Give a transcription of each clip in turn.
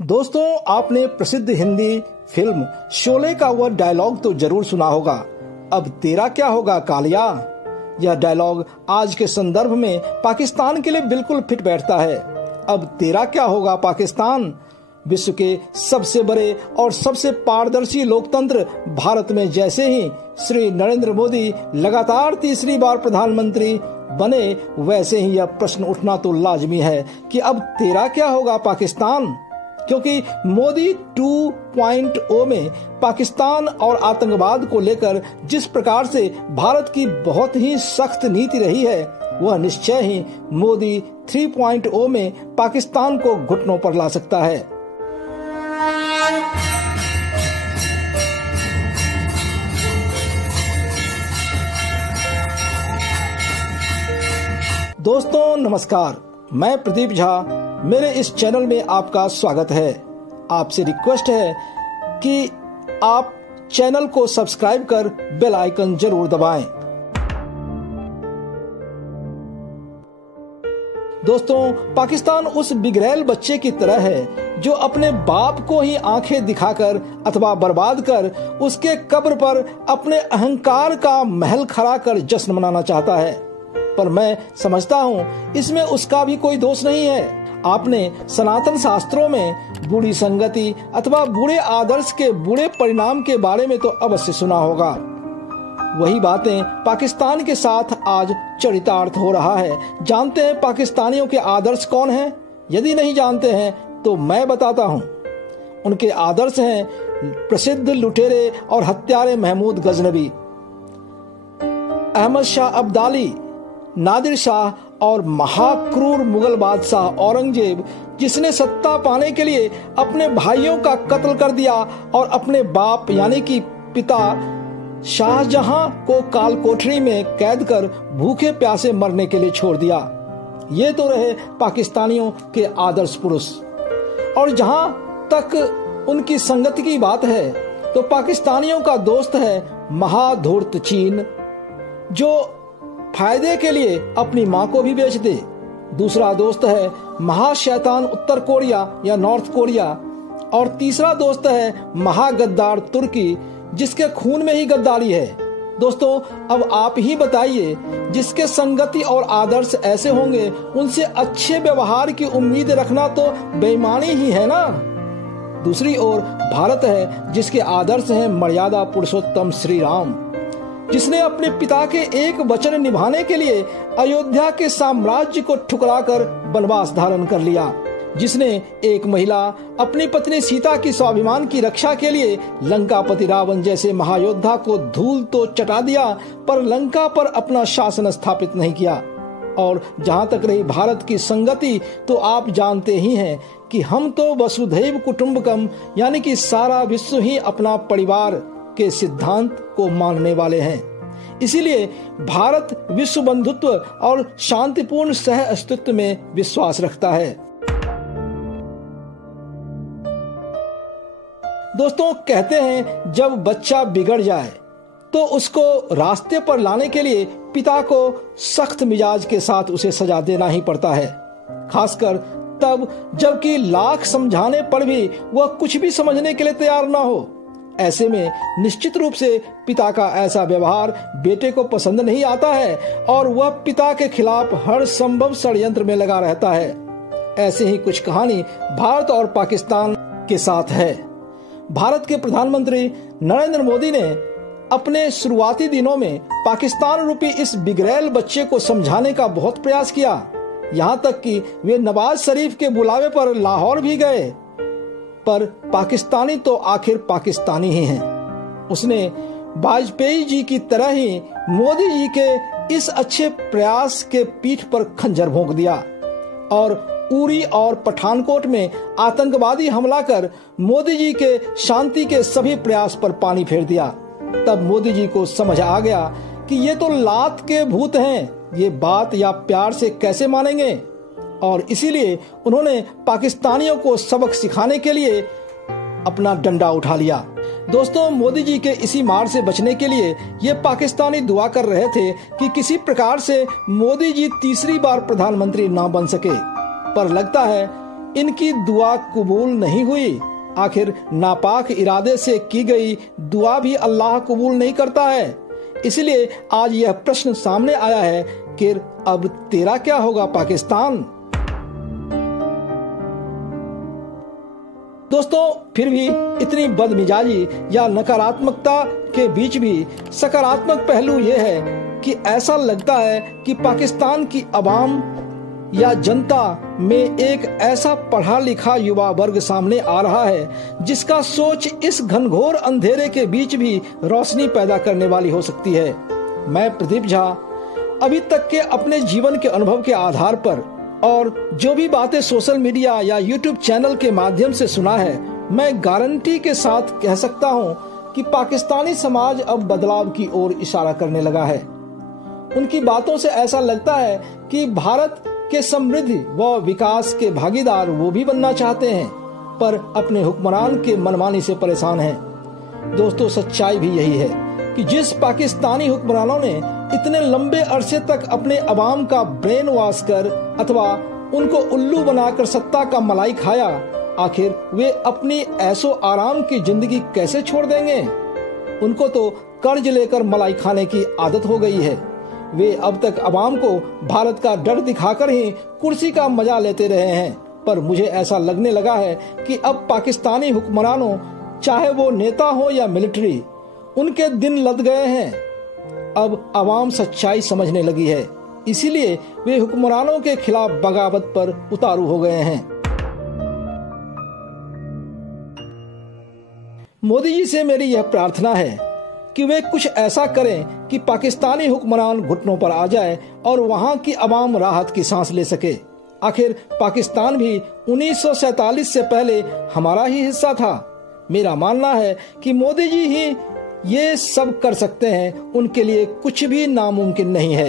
दोस्तों, आपने प्रसिद्ध हिंदी फिल्म शोले का वह डायलॉग तो जरूर सुना होगा, अब तेरा क्या होगा कालिया। यह डायलॉग आज के संदर्भ में पाकिस्तान के लिए बिल्कुल फिट बैठता है। अब तेरा क्या होगा पाकिस्तान। विश्व के सबसे बड़े और सबसे पारदर्शी लोकतंत्र भारत में जैसे ही श्री नरेंद्र मोदी लगातार तीसरी बार प्रधानमंत्री बने, वैसे ही यह प्रश्न उठना तो लाजमी है कि अब तेरा क्या होगा पाकिस्तान। क्योंकि मोदी 2.0 में पाकिस्तान और आतंकवाद को लेकर जिस प्रकार से भारत की बहुत ही सख्त नीति रही है, वह निश्चय ही मोदी 3.0 में पाकिस्तान को घुटनों पर ला सकता है। दोस्तों नमस्कार, मैं प्रदीप झा, मेरे इस चैनल में आपका स्वागत है। आपसे रिक्वेस्ट है कि आप चैनल को सब्सक्राइब कर बेल आइकन जरूर दबाएं। दोस्तों, पाकिस्तान उस बिगड़ैल बच्चे की तरह है जो अपने बाप को ही आंखें दिखाकर अथवा बर्बाद कर उसके कब्र पर अपने अहंकार का महल खड़ा कर जश्न मनाना चाहता है। पर मैं समझता हूँ इसमें उसका भी कोई दोष नहीं है। आपने सनातन शास्त्रों में बुरी संगति अथवा बुरे आदर्श के बुरे परिणाम के बारे में तो अवश्य सुना होगा। वही बातें पाकिस्तान के साथ आज चरितार्थ हो रहा है। जानते हैं पाकिस्तानियों के आदर्श कौन हैं? यदि नहीं जानते हैं तो मैं बताता हूं। उनके आदर्श हैं प्रसिद्ध लुटेरे और हत्यारे महमूद गजनवी, अहमद शाह अब्दाली, नादिर शाह और महाक्रूर मुगल बादशाह औरंगजेब, जिसने सत्ता पाने के लिए अपने भाइयों का कत्ल कर दिया और अपने बाप यानी कि पिता शाहजहां को काल कोठरी में कैद कर भूखे प्यासे मरने के लिए छोड़ दिया। ये तो रहे पाकिस्तानियों के आदर्श पुरुष। और जहां तक उनकी संगति की बात है तो पाकिस्तानियों का दोस्त है महाधूर्त चीन, जो फायदे के लिए अपनी मां को भी बेच दे। दूसरा दोस्त है महाशैतान उत्तर कोरिया या नॉर्थ कोरिया। और तीसरा दोस्त है महागद्दार तुर्की, जिसके खून में ही गद्दारी है। दोस्तों, अब आप ही बताइए, जिसके संगति और आदर्श ऐसे होंगे उनसे अच्छे व्यवहार की उम्मीद रखना तो बेईमानी ही है ना। दूसरी ओर भारत है, जिसके आदर्श हैं मर्यादा पुरुषोत्तम श्री राम, जिसने अपने पिता के एक वचन निभाने के लिए अयोध्या के साम्राज्य को ठुकराकर वनवास धारण कर लिया, जिसने एक महिला अपनी पत्नी सीता की स्वाभिमान की रक्षा के लिए लंकापति रावण जैसे महायोद्धा को धूल तो चटा दिया, पर लंका पर अपना शासन स्थापित नहीं किया। और जहां तक रही भारत की संगति, तो आप जानते ही हैं कि हम तो वसुधैव कुटुंबकम यानी कि सारा विश्व ही अपना परिवार के सिद्धांत को मानने वाले हैं। इसीलिए भारत विश्व बंधुत्व और शांतिपूर्ण सह अस्तित्व में विश्वास रखता है। दोस्तों, कहते हैं जब बच्चा बिगड़ जाए तो उसको रास्ते पर लाने के लिए पिता को सख्त मिजाज के साथ उसे सजा देना ही पड़ता है, खासकर तब जबकि लाख समझाने पर भी वह कुछ भी समझने के लिए तैयार ना हो। ऐसे में निश्चित रूप से पिता का ऐसा व्यवहार बेटे को पसंद नहीं आता है और वह पिता के खिलाफ हर संभव षड्यंत्र में लगा रहता है। ऐसे ही कुछ कहानी भारत और पाकिस्तान के साथ है। भारत के प्रधानमंत्री नरेंद्र मोदी ने अपने शुरुआती दिनों में पाकिस्तान रूपी इस बिगड़ैल बच्चे को समझाने का बहुत प्रयास किया। यहाँ तक कि वे नवाज शरीफ के बुलावे पर लाहौर भी गए। पर पाकिस्तानी तो आखिर पाकिस्तानी ही हैं। उसने वाजपेयी जी की तरह ही मोदी जी के इस अच्छे प्रयास के पीठ पर खंजर भोंक दिया और उरी और पठानकोट में आतंकवादी हमला कर मोदी जी के शांति के सभी प्रयास पर पानी फेर दिया। तब मोदी जी को समझ आ गया कि ये तो लात के भूत हैं, ये बात या प्यार से कैसे मानेंगे। और इसीलिए उन्होंने पाकिस्तानियों को सबक सिखाने के लिए अपना डंडा उठा लिया। दोस्तों, मोदी जी के इसी मार से बचने के लिए ये पाकिस्तानी दुआ कर रहे थे कि किसी प्रकार से मोदी जी तीसरी बार प्रधानमंत्री ना बन सके। पर लगता है इनकी दुआ कबूल नहीं हुई। आखिर नापाक इरादे से की गई दुआ भी अल्लाह कबूल नहीं करता है। इसलिए आज यह प्रश्न सामने आया है कि अब तेरा क्या होगा पाकिस्तान। दोस्तों, फिर भी इतनी बदमिजाजी या नकारात्मकता के बीच भी सकारात्मक पहलू यह है कि ऐसा लगता है कि पाकिस्तान की आवाम या जनता में एक ऐसा पढ़ा लिखा युवा वर्ग सामने आ रहा है जिसका सोच इस घनघोर अंधेरे के बीच भी रोशनी पैदा करने वाली हो सकती है। मैं प्रदीप झा अभी तक के अपने जीवन के अनुभव के आधार पर और जो भी बातें सोशल मीडिया या यूट्यूब चैनल के माध्यम से सुना है, मैं गारंटी के साथ कह सकता हूं कि पाकिस्तानी समाज अब बदलाव की ओर इशारा करने लगा है। उनकी बातों से ऐसा लगता है कि भारत के समृद्धि व विकास के भागीदार वो भी बनना चाहते हैं, पर अपने हुक्मरान के मनमानी से परेशान हैं। दोस्तों, सच्चाई भी यही है कि जिस पाकिस्तानी हुक्मरानों ने इतने लंबे अरसे तक अपने अवाम का ब्रेन वॉश कर अथवा उनको उल्लू बनाकर सत्ता का मलाई खाया, आखिर वे अपनी ऐसो आराम की जिंदगी कैसे छोड़ देंगे। उनको तो कर्ज लेकर मलाई खाने की आदत हो गई है। वे अब तक अवाम को भारत का डर दिखाकर ही कुर्सी का मजा लेते रहे हैं, पर मुझे ऐसा लगने लगा है कि अब पाकिस्तानी हुक्मरानों, चाहे वो नेता हो या मिलिट्री, उनके दिन लद गए हैं। अब अवाम सच्चाई समझने लगी है, इसीलिए वे हुक्मरानों के खिलाफ बगावत पर उतारू हो गए हैं। मोदी जी से मेरी यह प्रार्थना है कि वे कुछ ऐसा करें कि पाकिस्तानी हुक्मरान घुटनों पर आ जाए और वहां की अवाम राहत की सांस ले सके। आखिर पाकिस्तान भी 1947 से पहले हमारा ही हिस्सा था। मेरा मानना है कि मोदी जी ही ये सब कर सकते हैं, उनके लिए कुछ भी नामुमकिन नहीं है।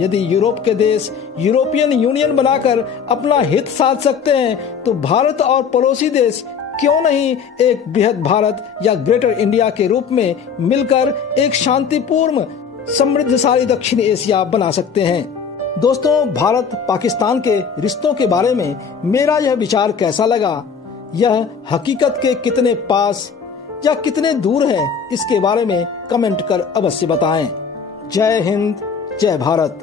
यदि यूरोप के देश यूरोपियन यूनियन बनाकर अपना हित साध सकते हैं, तो भारत और पड़ोसी देश क्यों नहीं एक बृहद भारत या ग्रेटर इंडिया के रूप में मिलकर एक शांतिपूर्ण समृद्धशाली दक्षिण एशिया बना सकते हैं। दोस्तों, भारत पाकिस्तान के रिश्तों के बारे में मेरा यह विचार कैसा लगा, यह हकीकत के कितने पास या कितने दूर है, इसके बारे में कमेंट कर अवश्य बताएं। जय हिंद, जय भारत।